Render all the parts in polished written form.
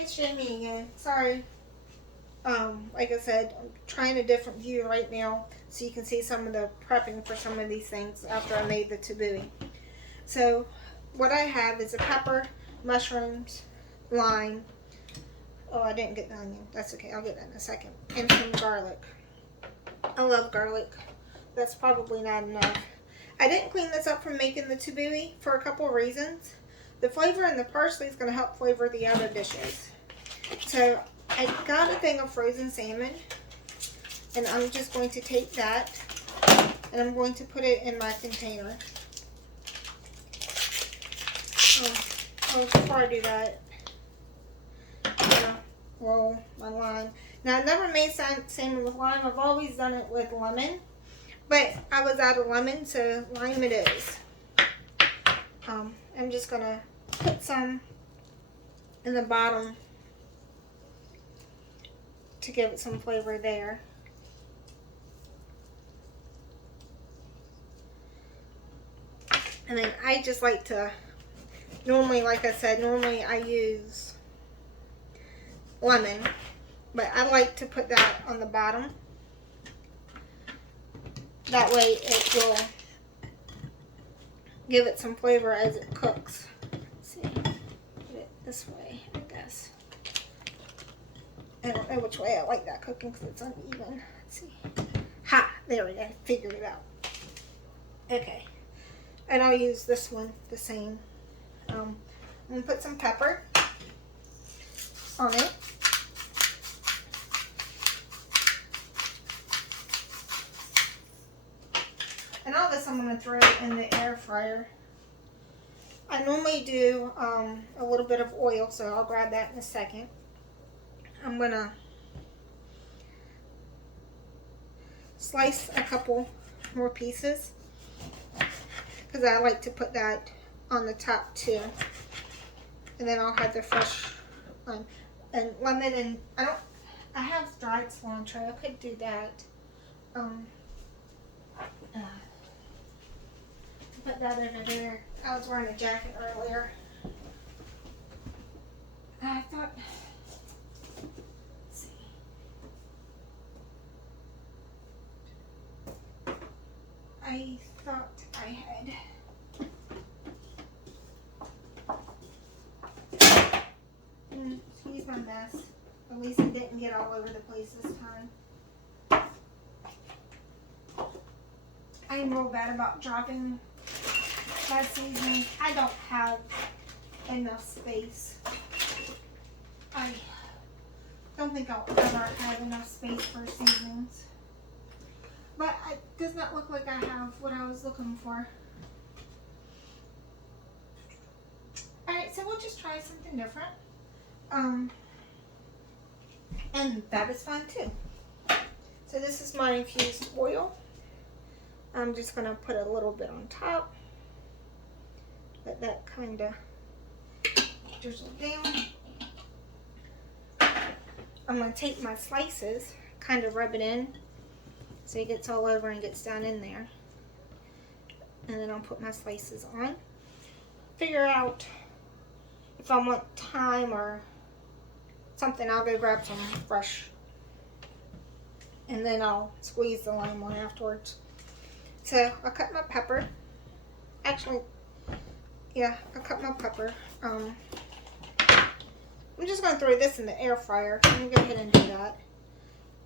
it's Jamie again. Sorry. Like I said, I'm trying a different view right now so you can see some of the prepping for some of these things after I made the tabbouleh. So what I have is a pepper, mushrooms, lime. Oh, I didn't get the onion. That's okay. I'll get that in a second. And some garlic. I love garlic. That's probably not enough. I didn't clean this up from making the tabbouleh for a couple of reasons. The flavor in the parsley is going to help flavor the other dishes. So I got a thing of frozen salmon, and I'm just going to take that and I'm going to put it in my container. Before I do that, I'm going to roll my lime. Now, I've never made salmon with lime. I've always done it with lemon, but I was out of lemon, so lime it is. I'm just going to put some in the bottom to give it some flavor there. And then I just like to, normally, like I said, normally I use lemon, but I like to put that on the bottom. That way it will give it some flavor as it cooks. Let's see, put it this way, I guess. I don't know which way I like that cooking because it's uneven. Let's see. Ha! There we go. Figured it out. Okay. And I'll use this one the same. I'm going to put some pepper on it. And all this I'm going to throw in the air fryer. I normally do a little bit of oil, so I'll grab that in a second. I'm going to slice a couple more pieces because I like to put that on the top too. And then I'll have the fresh and lemon, and I have dried cilantro. I could do that. Put that over there. I was wearing a jacket earlier. I thought, let's see. I thought I had. Excuse my mess. At least it didn't get all over the place this time. I am real bad about dropping my seasoning. I don't have enough space. I don't think I'll ever have enough space for seasonings. But it does not look like I have what I was looking for. Alright, so we'll just try something different. And that is fine too. So this is my infused oil. I'm just going to put a little bit on top. Let that kind of drizzle down. I'm going to take my slices, kind of rub it in so it gets all over and gets down in there. And then I'll put my slices on. Figure out if I want thyme or something. I'll go grab some fresh. And then I'll squeeze the lime on afterwards. So I'll cut my pepper. Actually, yeah, I'll cut my pepper. I'm just going to throw this in the air fryer. I'm going to go ahead and do that.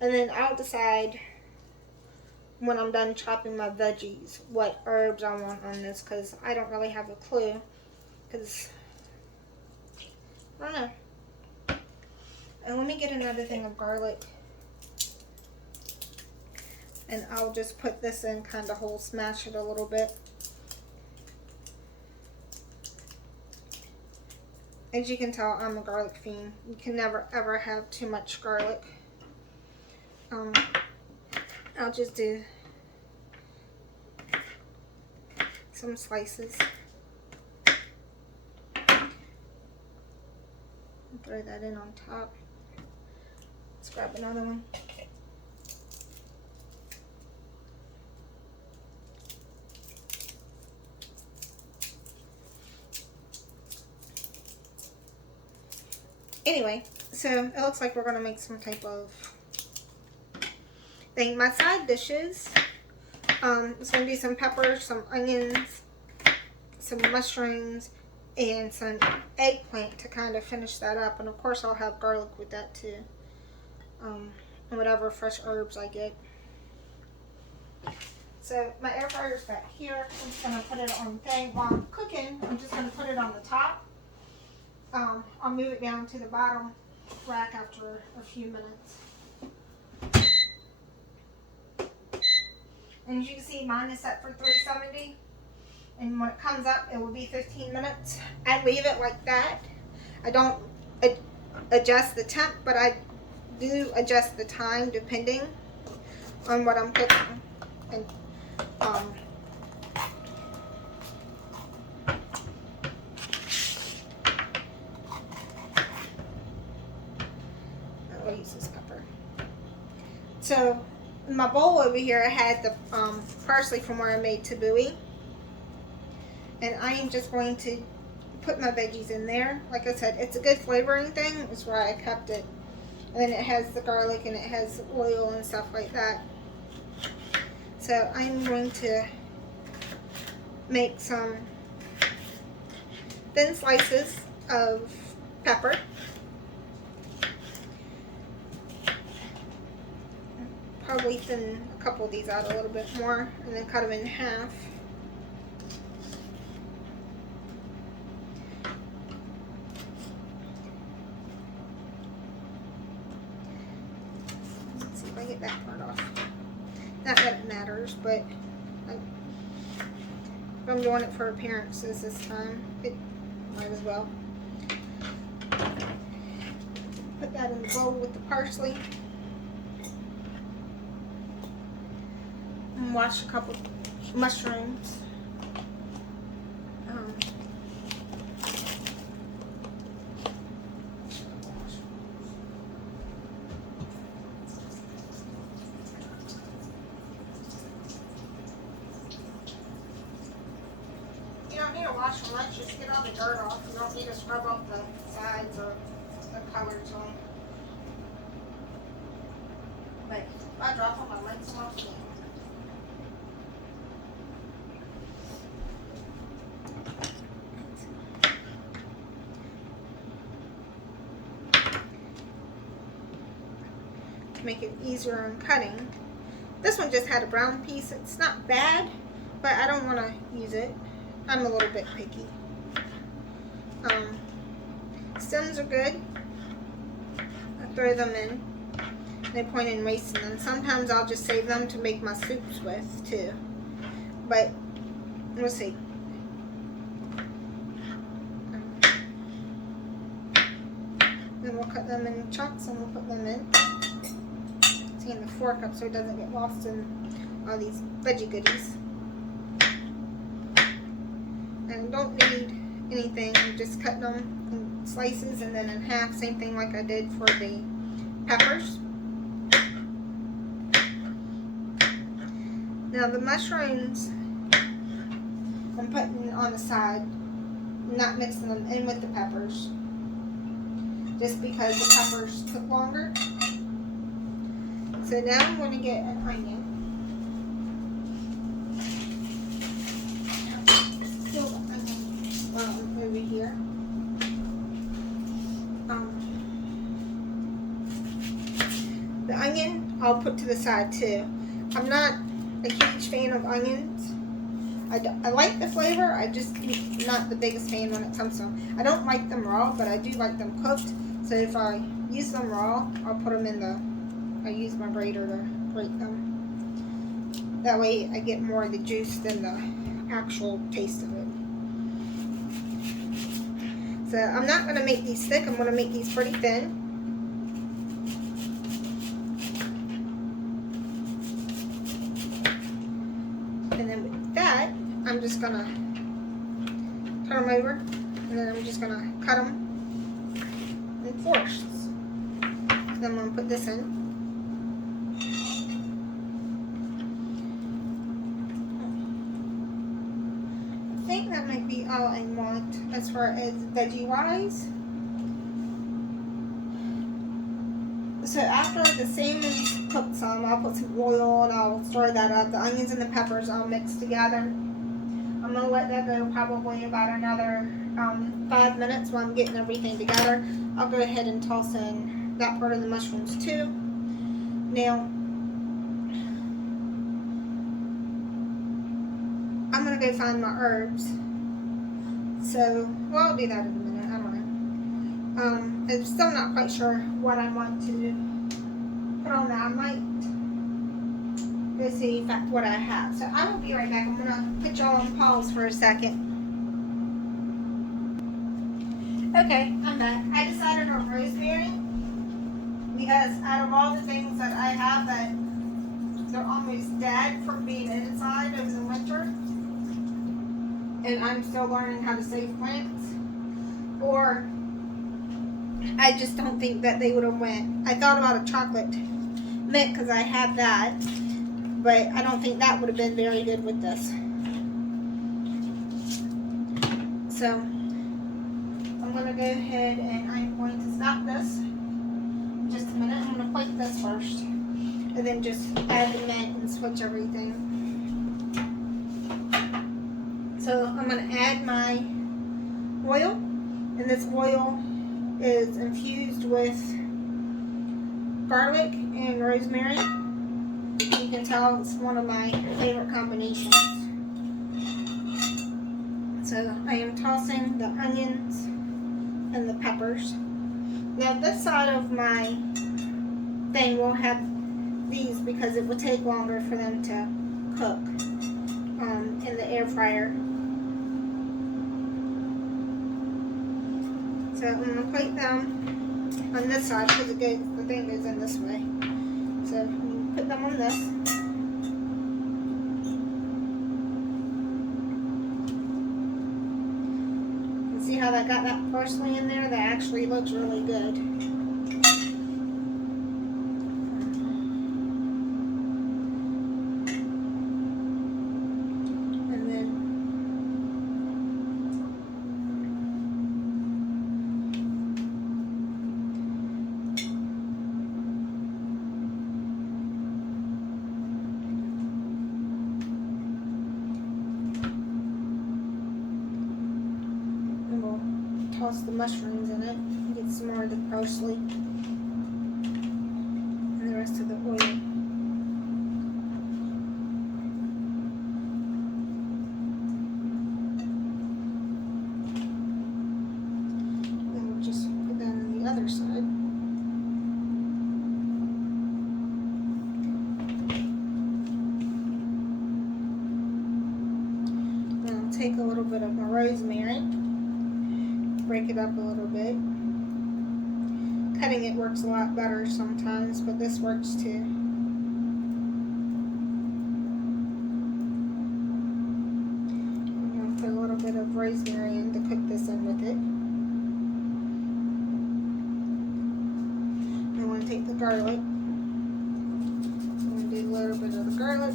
And then I'll decide when I'm done chopping my veggies what herbs I want on this, because I don't really have a clue. Because, I don't know. And let me get another thing of garlic. And I'll just put this in kind of whole, smash it a little bit. As you can tell, I'm a garlic fiend. You can never ever have too much garlic. I'll just do some slices. Throw that in on top. Let's grab another one. Anyway, so it looks like we're going to make some type of thing. My side dishes, it's going to be some peppers, some onions, some mushrooms, and some eggplant to kind of finish that up. And of course I'll have garlic with that too. And whatever fresh herbs I get. So my air fryer's back here. I'm just going to put it on the thing. While I'm cooking, I'm just going to put it on the top. I'll move it down to the bottom rack after a few minutes. And as you can see, mine is set for 370. And when it comes up, it will be 15 minutes. I leave it like that. I don't adjust the temp, but I do adjust the time depending on what I'm cooking. And I'll use this pepper. So in my bowl over here, I had the parsley from where I made tabbouleh. And I am just going to put my veggies in there. Like I said, it's a good flavoring thing. That's why I kept it. And then it has the garlic and it has oil and stuff like that. So I'm going to make some thin slices of pepper. Probably thin a couple of these out a little bit more and then cut them in half. Let's see if I get that part off. Not that it matters, but if I'm doing it for appearances this time, it might as well. Put that in the bowl with the parsley. And wash a couple mushrooms. You don't need to wash them much, just get all the dirt off. You don't need to scrub off the sides or the colors on. But if I drop them, I rinse them off again. To make it easier on cutting. This one just had a brown piece. It's not bad, but I don't want to use it. I'm a little bit picky. Stems are good. I throw them in. No point in wasting them. Sometimes I'll just save them to make my soups with too. But we'll see. Then we'll cut them in chunks and we'll put them in. Taking the fork up so it doesn't get lost in all these veggie goodies. And don't need anything, I'm just cutting them in slices and then in half, same thing like I did for the peppers. Now the mushrooms I'm putting on the side, not mixing them in with the peppers, just because the peppers cook longer. So now I'm going to get an onion. Over here. The onion I'll put to the side too. I'm not a huge fan of onions. I like the flavor, I just not the biggest fan when it comes to them. I don't like them raw, but I do like them cooked. So if I use them raw, I'll put them in I use my grater to grate them. That way I get more of the juice than the actual taste of it. So I'm not going to make these thick, I'm going to make these pretty thin. And then with that, I'm just going to turn them over, and then I'm just going to cut them in fourths. Then I'm going to put this in. I think that might be all I want as far as veggie wise. So after the salmon's cooked some, I'll put some oil and I'll stir that up. The onions and the peppers I'll mix together. I'm going to let that go probably about another 5 minutes while I'm getting everything together. I'll go ahead and toss in that part of the mushrooms too. Now, I'm going to go find my herbs. So, well, I'll do that in a minute. I don't know. I'm still not quite sure what I want to put on that. I might go see what I have. So I will be right back. I'm going to put y'all on pause for a second. Okay, I'm back. I decided on rosemary because out of all the things that I have that they're almost dead from being inside over the winter, and I'm still learning how to save plants, or I just don't think that they would have went. I thought about a chocolate mint because I have that, but I don't think that would have been very good with this. So I'm going to go ahead and I'm going to stop this in just a minute. I'm going to plate this first and then just add the mint and switch everything. So I'm going to add my oil, and this oil is infused with garlic and rosemary. You can tell it's one of my favorite combinations. So I am tossing the onions and the peppers. Now this side of my thing will have these because it will take longer for them to cook in the air fryer. So I'm going to plate them on this side because the thing goes in this way. So I'm going to put them on this. You see how that got that parsley in there? That actually looks really good. Toss the mushrooms in it and get some more of the parsley and the rest of the oil. And we'll just put that on the other side. Then I'll take a little bit of my rosemary. Break it up a little bit. Cutting it works a lot better sometimes, but this works too. I'm going to put a little bit of rosemary in to cook this in with it. I want to take the garlic. I'm going to do a little bit of the garlic.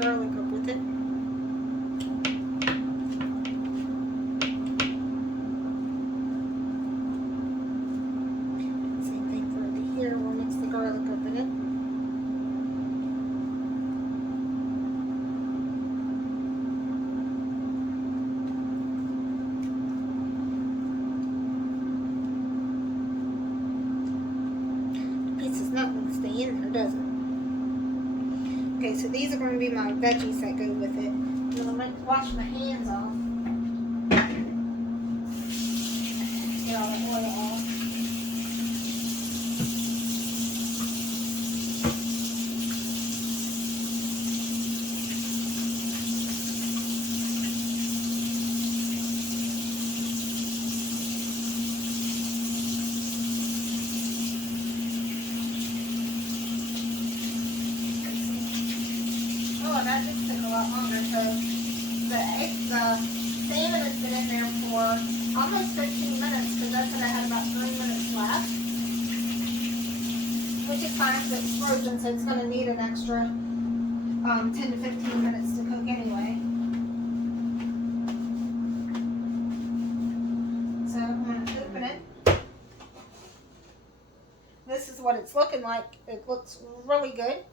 Garlic up with it. Same thing for here. We'll mix the garlic up in it. The pizza's not going to stay in there, does it? Okay, so these are going to be my veggies that go with it. I'm going to wash my hands off. Get all the oil off. that just took a lot longer. So the salmon has been in there for almost 15 minutes because that's what I had about 3 minutes left. Which is fine because it's frozen, so it's going to need an extra 10 to 15 minutes to cook anyway. So I'm going to open it. This is what it's looking like. It looks really good.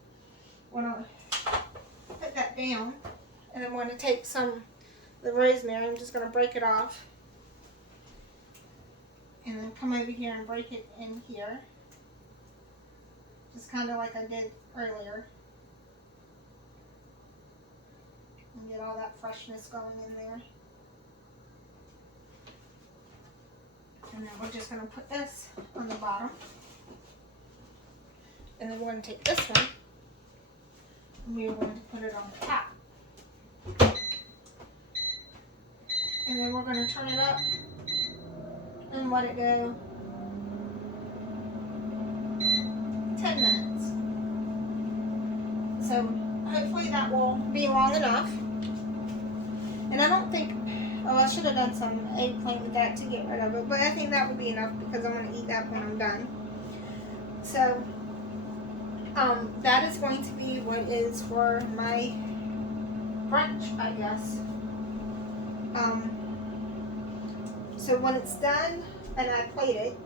I'm going to put that down, and I'm going to take some of the rosemary. I'm just going to break it off, and then come over here and break it in here. Just kind of like I did earlier. And get all that freshness going in there. And then we're just going to put this on the bottom. And then we're going to take this one, and we're going to put it on the top. And then we're going to turn it up and let it go 10 minutes. So hopefully that will be long enough. And I don't think, oh, I should have done some eggplant with that to get rid of it, but I think that would be enough because I'm going to eat that when I'm done. So that is going to be what is for my brunch, I guess. So when it's done and I plate it,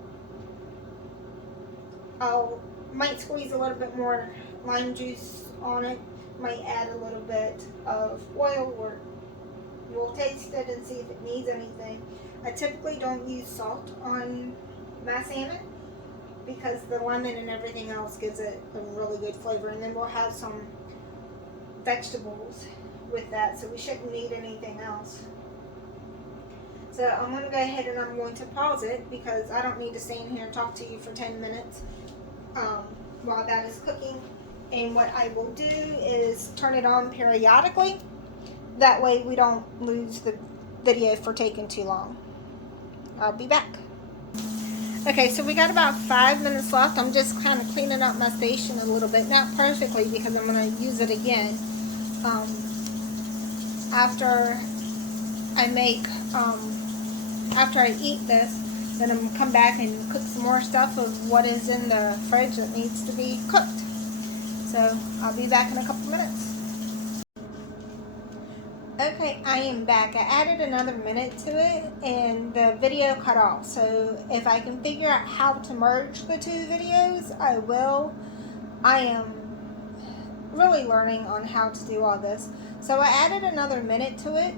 might squeeze a little bit more lime juice on it, might add a little bit of oil, or we'll taste it and see if it needs anything. I typically don't use salt on my salmon because the lemon and everything else gives it a really good flavor, and then we'll have some vegetables with that, so we shouldn't need anything else. So I'm going to go ahead and I'm going to pause it because I don't need to stand here and talk to you for 10 minutes while that is cooking. And what I will do is turn it on periodically. That way we don't lose the video for taking too long. I'll be back. Okay, so we got about 5 minutes left. I'm just kind of cleaning up my station a little bit. Not perfectly because I'm going to use it again. After I eat this, then I'm going to come back and cook some more stuff of what is in the fridge that needs to be cooked. So I'll be back in a couple minutes. Okay, I am back. I added another minute to it and the video cut off. So if I can figure out how to merge the two videos, I will. I am really learning on how to do all this. So I added another minute to it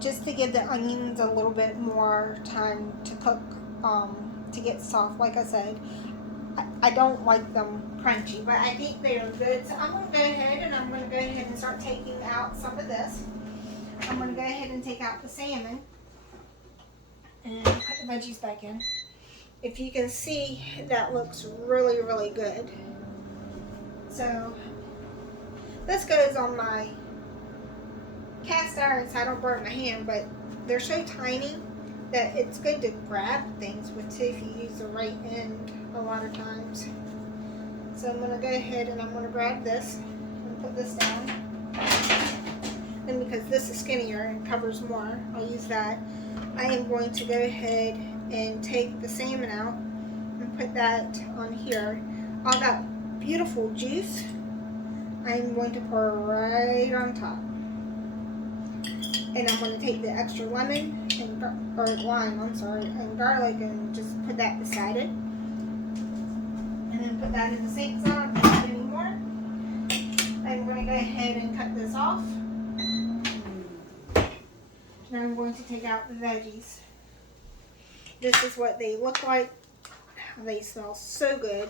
just to give the onions a little bit more time to cook, to get soft. Like I said, I don't like them crunchy, but I think they are good. So I'm going to go ahead and start taking out some of this. I'm going to go ahead and take out the salmon and put the veggies back in. If you can see, that looks really, really good. So this goes on my cast iron so I don't burn my hand, but they're so tiny that it's good to grab things with too if you use the right end a lot of times. So I'm going to go ahead and I'm going to grab this and put this down. And because this is skinnier and covers more, I'll use that. I am going to go ahead and take the salmon out and put that on here. All that beautiful juice I'm going to pour right on top. And I'm going to take the extra lemon and lime, and garlic and just put that beside it. And then put that in the sink so I don't have any more. I'm going to go ahead and cut this off. And I'm going to take out the veggies. This is what they look like. They smell so good.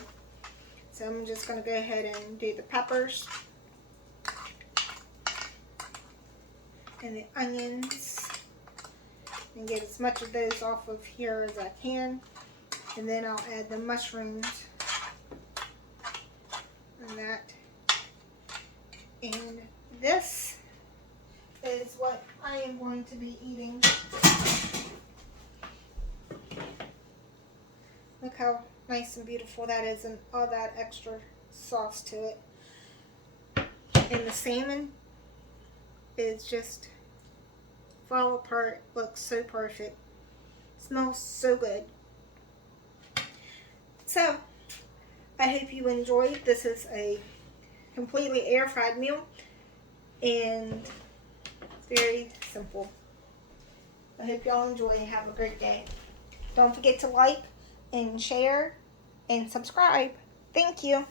So I'm just going to go ahead and do the peppers. And the onions. And get as much of those off of here as I can. And then I'll add the mushrooms. And that. And this is what I am going to be eating. Look how nice and beautiful that is, and all that extra sauce to it. And the salmon is just fall apart, looks so perfect, smells so good. So I hope you enjoyed. This is a completely air fried meal and very simple. I hope y'all enjoy and have a great day. Don't forget to like and share and subscribe. Thank you.